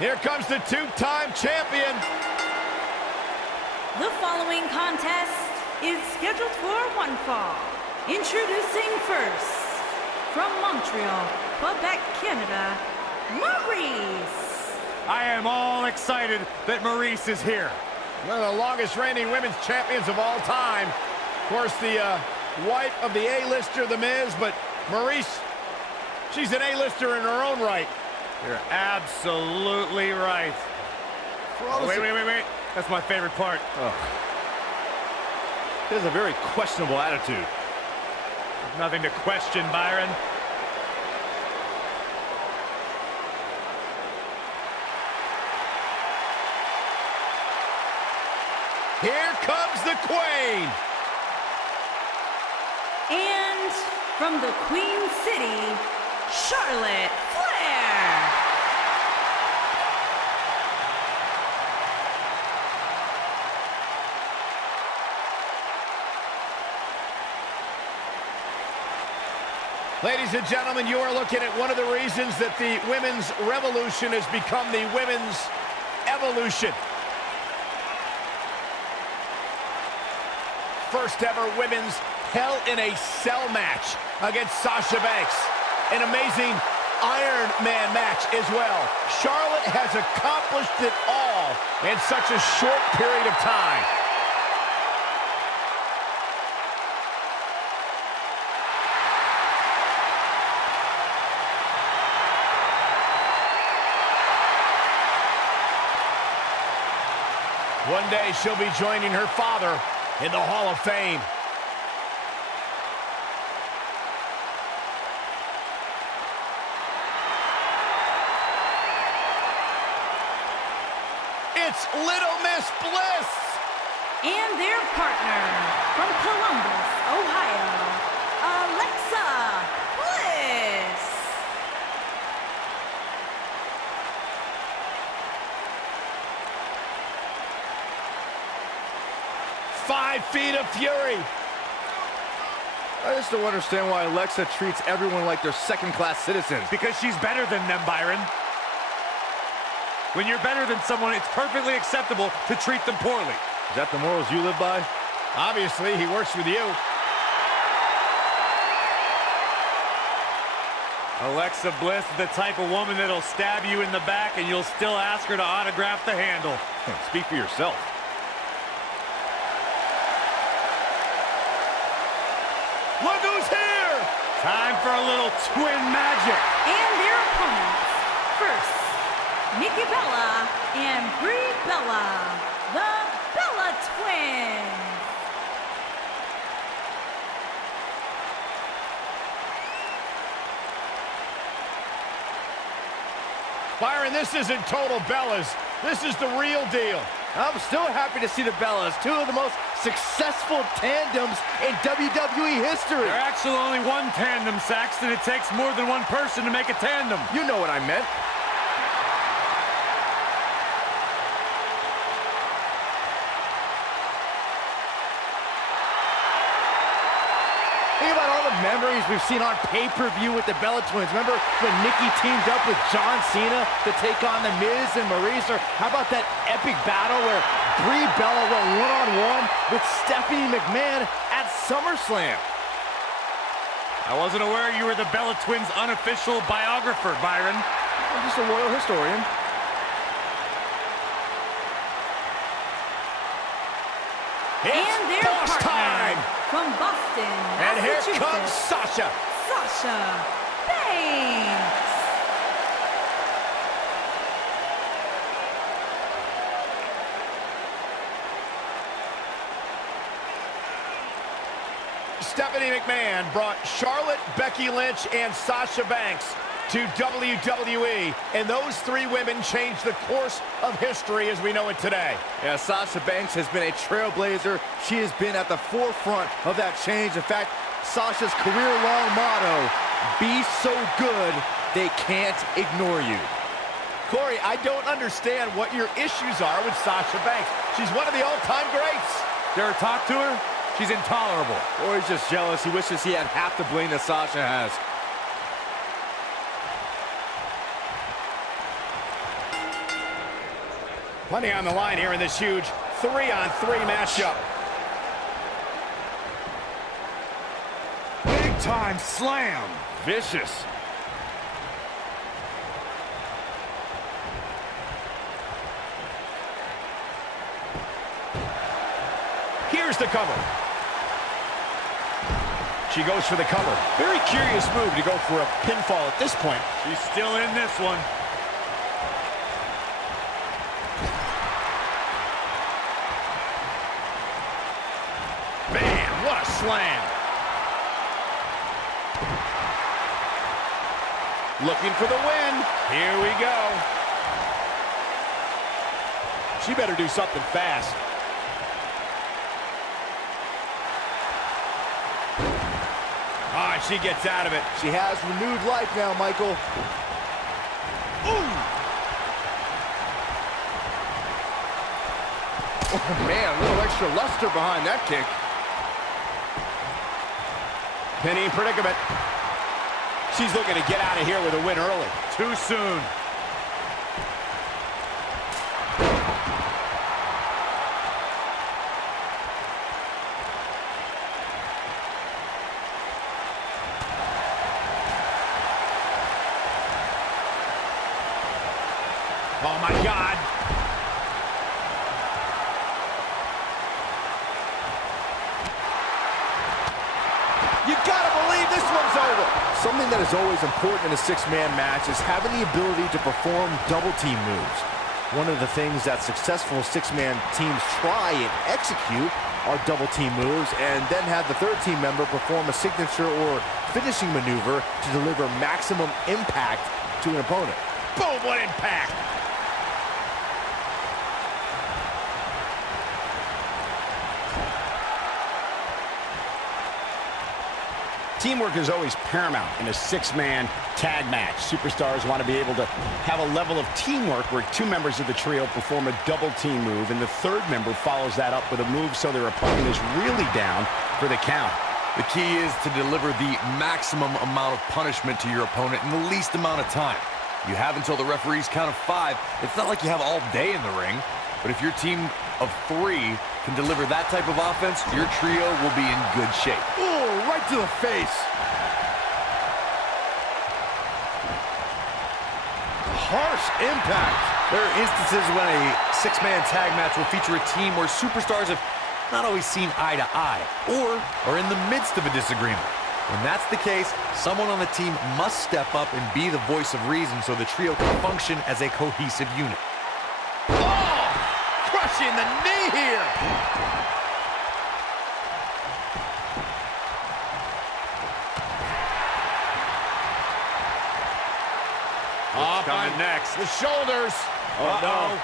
Here comes the two-time champion. The following contest is scheduled for one fall. Introducing first, from Montreal, Quebec, Canada, Maryse. I am all excited that Maryse is here. One of the longest reigning women's champions of all time. Of course, the wife of the A-lister, The Miz, but Maryse, she's an A-lister in her own right. You're absolutely right. Oh, wait. That's my favorite part. Oh. He has a very questionable attitude. Nothing to question, Byron. Here comes the Queen. And from the Queen City, Charlotte Flair. Ladies and gentlemen, you are looking at one of the reasons that the women's revolution has become the women's evolution. First ever women's Hell in a Cell match against Sasha Banks. An amazing Iron Man match as well. Charlotte has accomplished it all in such a short period of time. One day she'll be joining her father in the Hall of Fame. It's Little Miss Bliss. And their partner, from Columbus, Ohio, Bliss. 5 feet of fury. I just don't understand why Alexa treats everyone like they're second-class citizens. Because she's better than them, Byron. When you're better than someone, it's perfectly acceptable to treat them poorly. Is that the morals you live by? Obviously, he works with you. Alexa Bliss is the type of woman that'll stab you in the back and you'll still ask her to autograph the handle. Speak for yourself. Look who's here! Time for a little twin magic. And their opponents, first, Nikki Bella and Brie Bella, the Bella Twins. Byron, this isn't total Bellas. This is the real deal. I'm still happy to see the Bellas, two of the most successful tandems in WWE history. They're actually only one tandem, Saxton. It takes more than one person to make a tandem. You know what I meant. Think about all the memories we've seen on pay-per-view with the Bella Twins. Remember when Nikki teamed up with John Cena to take on The Miz and Maryse? Or how about that epic battle where Brie Bella went one-on-one with Stephanie McMahon at SummerSlam? I wasn't aware you were the Bella Twins' unofficial biographer, Byron. I'm just a loyal historian. And their boss partner, time. from Boston, And here comes Massachusetts, Sasha. Sasha Banks. Stephanie McMahon brought Charlotte, Becky Lynch, and Sasha Banks to WWE, and those three women changed the course of history as we know it today. Yeah, Sasha Banks has been a trailblazer. She has been at the forefront of that change. In fact, Sasha's career-long motto, be so good, they can't ignore you. Corey, I don't understand what your issues are with Sasha Banks. She's one of the all-time greats. Dare talk to her? She's intolerable. Or he's just jealous. He wishes he had half the bling that Sasha has. Plenty on the line here in this huge 3-on-3 matchup. Big time slam. Vicious. Here's the cover. She goes for the cover. Very curious move to go for a pinfall at this point. She's still in this one. Man, what a slam. Looking for the win. Here we go. She better do something fast. Ah, she gets out of it. She has renewed life now, Michael. Ooh! Oh, man, a little extra luster behind that kick. Penny predicament. She's looking to get out of here with a win early. Too soon. Oh, my God. You gotta believe this one's over. Something that is always important in a six-man match is having the ability to perform double-team moves. One of the things that successful six-man teams try and execute are double-team moves, and then have the third team member perform a signature or finishing maneuver to deliver maximum impact to an opponent. Boom, what impact. Teamwork is always paramount in a six-man tag match. Superstars want to be able to have a level of teamwork where two members of the trio perform a double-team move, and the third member follows that up with a move so their opponent is really down for the count. The key is to deliver the maximum amount of punishment to your opponent in the least amount of time. You have until the referee's count of 5. It's not like you have all day in the ring, but if your team of 3 can deliver that type of offense, your trio will be in good shape. Oh, right to the face. Harsh impact. There are instances when a six-man tag match will feature a team where superstars have not always seen eye to eye, or are in the midst of a disagreement. When that's the case, someone on the team must step up and be the voice of reason so the trio can function as a cohesive unit. Oh! Crushing the knee here! What's coming next? The shoulders. Oh, no.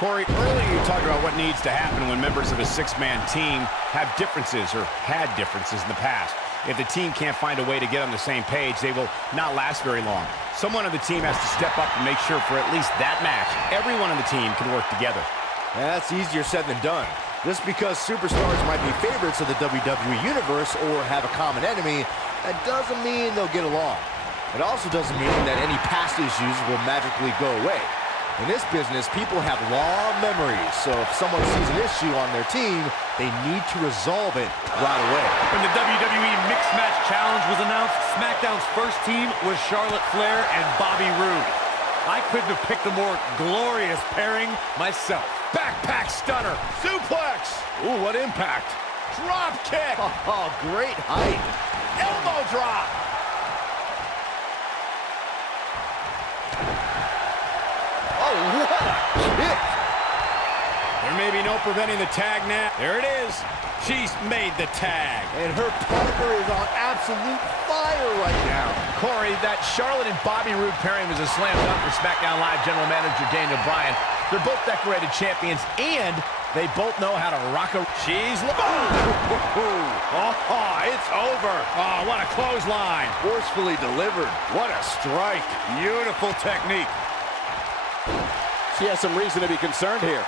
Corey, earlier you talked about what needs to happen when members of a six-man team have differences or had differences in the past. If the team can't find a way to get on the same page, they will not last very long. Someone on the team has to step up and make sure for at least that match, everyone on the team can work together. That's easier said than done. Just because superstars might be favorites of the WWE Universe or have a common enemy, that doesn't mean they'll get along. It also doesn't mean that any past issues will magically go away. In this business, people have long memories, so if someone sees an issue on their team, they need to resolve it right away. When the WWE Mixed Match Challenge was announced, SmackDown's first team was Charlotte Flair and Bobby Roode. I couldn't have picked a more glorious pairing myself. Backpack stunner. Suplex. Ooh, what impact. Drop kick. Oh, great height. Elbow drop. Oh, what a kick. There may be no preventing the tag now. There it is. She's made the tag. And her partner is on absolute fire right now. Corey, that Charlotte and Bobby Roode pairing was a slam dunk for SmackDown Live General Manager Daniel Bryan. They're both decorated champions, and they both know how to rock a... She's... Oh, it's over. Oh, what a clothesline. Forcefully delivered. What a strike. Beautiful technique. She has some reason to be concerned here.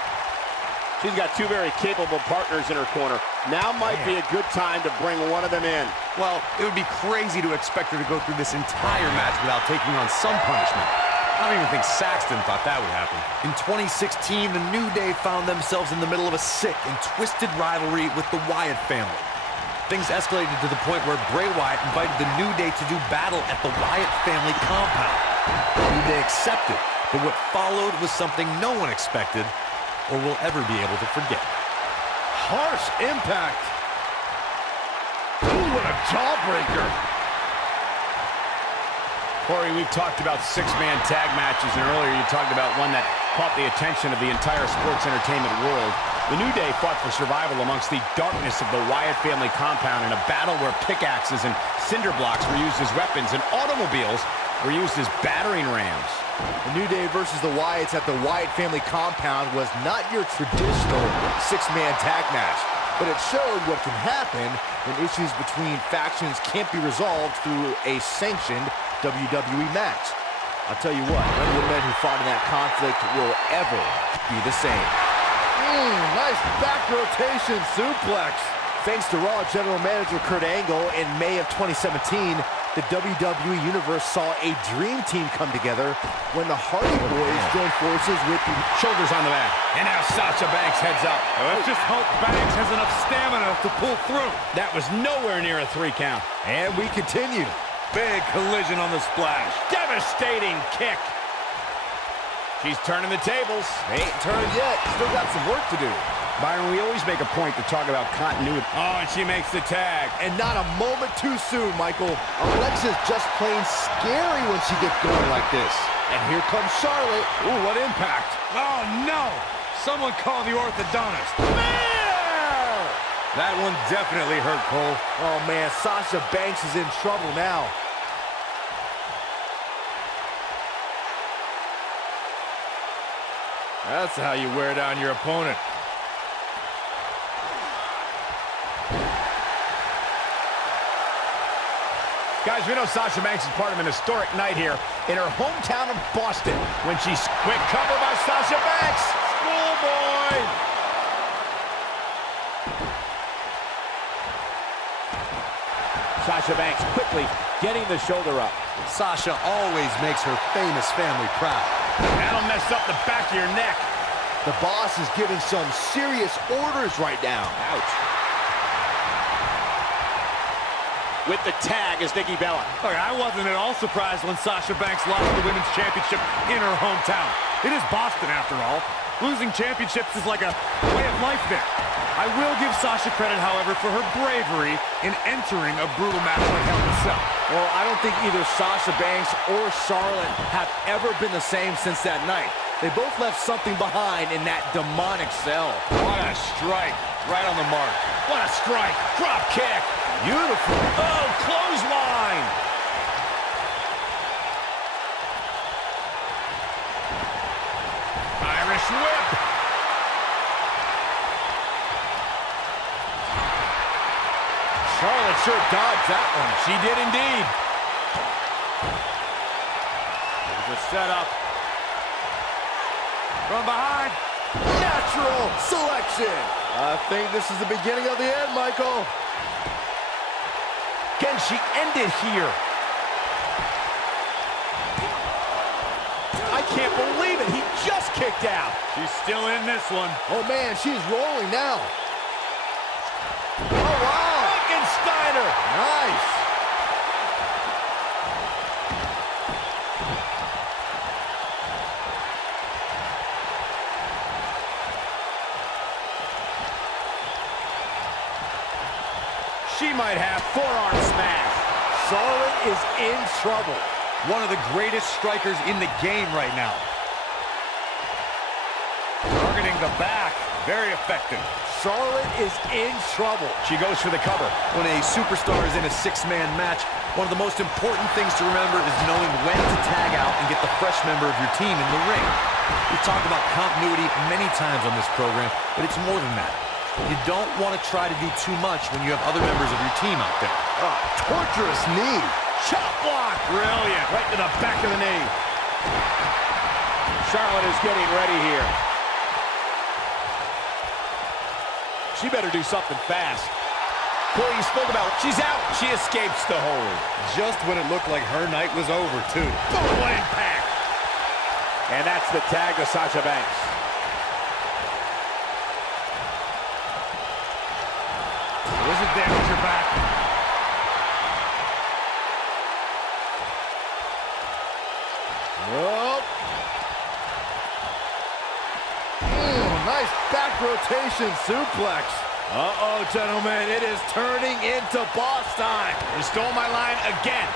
She's got two very capable partners in her corner. Now might be a good time to bring one of them in. Well, it would be crazy to expect her to go through this entire match without taking on some punishment. I don't even think Saxton thought that would happen. In 2016, the New Day found themselves in the middle of a sick and twisted rivalry with the Wyatt family. Things escalated to the point where Bray Wyatt invited the New Day to do battle at the Wyatt family compound. The New Day accepted, but what followed was something no one expected or will ever be able to forget. Harsh impact. Ooh, what a jawbreaker. Corey, we've talked about six-man tag matches, and earlier you talked about one that caught the attention of the entire sports entertainment world. The New Day fought for survival amongst the darkness of the Wyatt family compound in a battle where pickaxes and cinder blocks were used as weapons and automobiles were used as battering rams. The New Day versus the Wyatts at the Wyatt family compound was not your traditional six-man tag match, but it showed what can happen when issues between factions can't be resolved through a sanctioned WWE match. I'll tell you what, none of the men who fought in that conflict will ever be the same. Nice back rotation suplex. Thanks to Raw General Manager Kurt Angle, in May of 2017, the WWE Universe saw a dream team come together when the Hardy Boys joined forces with the Shoulders on the mat. And now Sasha Banks heads up. Let's just hope Banks has enough stamina to pull through. That was nowhere near a 3 count. And we continue. Big collision on the splash. Devastating kick. She's turning the tables. They ain't turned yet. Still got some work to do. Byron, we always make a point to talk about continuity. Oh, and she makes the tag. And not a moment too soon, Michael. Alexa's just plain scary when she gets going like this. And here comes Charlotte. Ooh, what impact. Oh, no! Someone call the orthodontist. Flair! That one definitely hurt, Cole. Oh, man, Sasha Banks is in trouble now. That's how you wear down your opponent. Guys, we know Sasha Banks is part of an historic night here in her hometown of Boston when she's quick cover by Sasha Banks. Schoolboy! Sasha Banks quickly getting the shoulder up. Sasha always makes her famous family proud. That'll mess up the back of your neck. The boss is giving some serious orders right now. Ouch. With the tag is Nikki Bella. Look, I wasn't at all surprised when Sasha Banks lost the Women's Championship in her hometown. It is Boston, after all. Losing championships is like a way of life there. I will give Sasha credit, however, for her bravery in entering a brutal match like Hell in a Cell. Well, I don't think either Sasha Banks or Charlotte have ever been the same since that night. They both left something behind in that demonic cell. What a strike. Right on the mark. What a strike. Drop kick. Beautiful. Oh, clothesline. Irish whip. Charlotte sure dodged that one. She did indeed. There's a setup. From behind. Natural selection. I think this is the beginning of the end, Michael. Can she end it here? I can't believe it. He just kicked out. She's still in this one. Oh, man, she's rolling now. Oh, wow. Frankensteiner. Nice. She might have forearm smash. Charlotte is in trouble. One of the greatest strikers in the game right now. Targeting the back. Very effective. Charlotte is in trouble. She goes for the cover. When a superstar is in a six-man match, one of the most important things to remember is knowing when to tag out and get the fresh member of your team in the ring. We've talked about continuity many times on this program, but it's more than that. You don't want to try to do too much when you have other members of your team out there. Oh, torturous knee. Chop block. Brilliant. Right to the back of the knee. Charlotte is getting ready here. She better do something fast. Corey, you spoke about she's out. She escapes the hold. Just when it looked like her night was over, too. Boom, what impact. And that's the tag to Sasha Banks. Does it damage your back? Oh. Nice back rotation suplex. Uh-oh, gentlemen, it is turning into boss time. You stole my line again.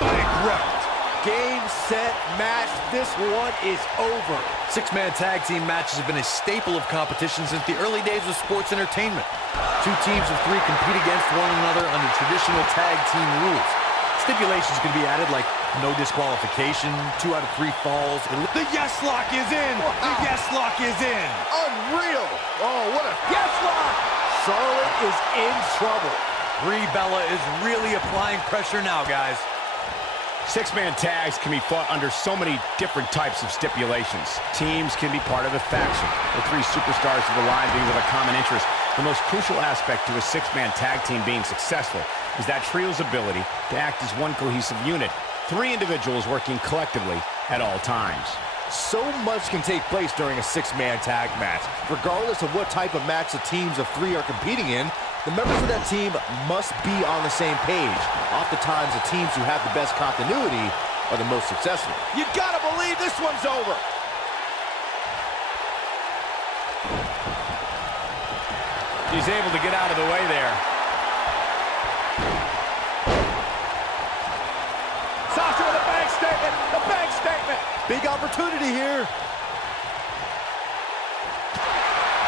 Bankrupt. Game, set, match. This one is over. Six-man tag team matches have been a staple of competition since the early days of sports entertainment. Two teams of three compete against one another under traditional tag team rules. Stipulations can be added like no disqualification, 2 out of 3 falls. The yes lock is in! Wow. The yes lock is in! Unreal. Oh, what a yes lock. Charlotte is in trouble. Brie Bella is really applying pressure now, guys. Six-man tags can be fought under so many different types of stipulations. Teams can be part of a faction. The 3 superstars of the line being with a common interest. The most crucial aspect to a six-man tag team being successful is that trio's ability to act as one cohesive unit. 3 individuals working collectively at all times. So much can take place during a 6-man tag match. Regardless of what type of match the teams of 3 are competing in, the members of that team must be on the same page. Oftentimes, the teams who have the best continuity are the most successful. You gotta believe this one's over. He's able to get out of the way there. Sasha with a bank statement. The bank statement. Big opportunity here.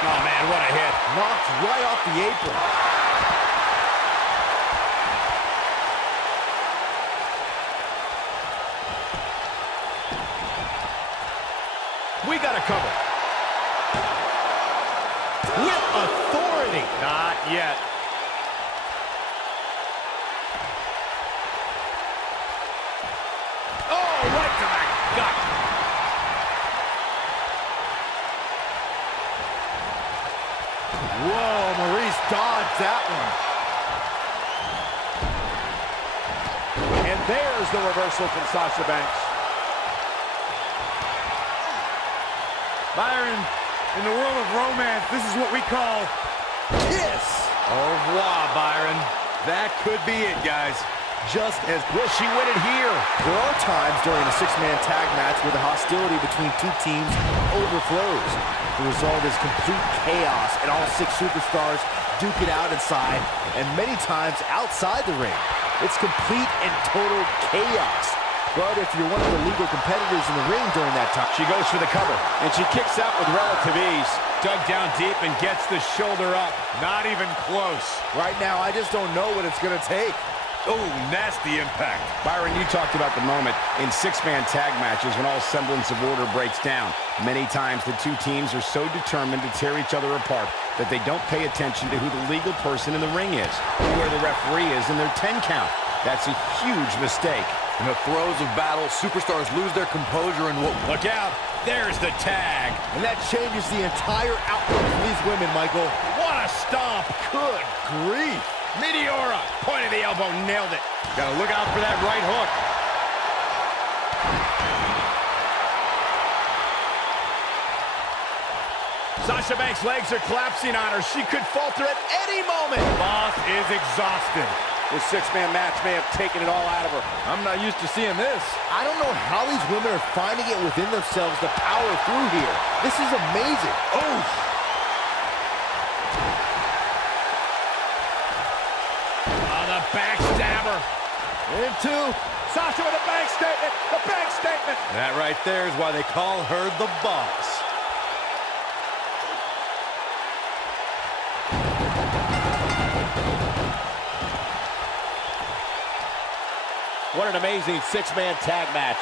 Oh, man, what a hit. Knocked right off the apron. We got a cover. With authority. Not yet. Oh, right to the gut. Whoa, Maryse dodged that one. And there's the reversal from Sasha Banks. Byron, in the world of romance, this is what we call Kiss. Au revoir, Byron. That could be it, guys. Just as Will she win it here? there are times during a 6-man tag match where the hostility between 2 teams overflows. The result is complete chaos, and all 6 superstars duke it out inside, and many times outside the ring. It's complete and total chaos. But if you're one of the legal competitors in the ring during that time, She goes for the cover. And she kicks out with relative ease. Dug down deep and gets the shoulder up. not even close. right now, I just don't know what it's going to take. Oh, nasty impact. Byron, you talked about the moment in 6-man tag matches when all semblance of order breaks down. Many times the 2 teams are so determined to tear each other apart that they don't pay attention to who the legal person in the ring is, or where the referee is in their 10 count. That's a huge mistake. In the throes of battle, superstars lose their composure and Look out. There's the tag. And that changes the entire outlook for these women, Michael. What a stomp. Good grief. Meteora. Point of the elbow. Nailed it. Gotta look out for that right hook. Sasha Banks' legs are collapsing on her. She could falter at any moment. Boss is exhausted. This 6-man match may have taken it all out of her. I'm not used to seeing this. I don't know how these women are finding it within themselves to power through here. This is amazing. Oh. Oh, the backstabber. Into Sasha with a bank statement. The bank statement. that right there is why they call her the boss. What an amazing 6-man tag match.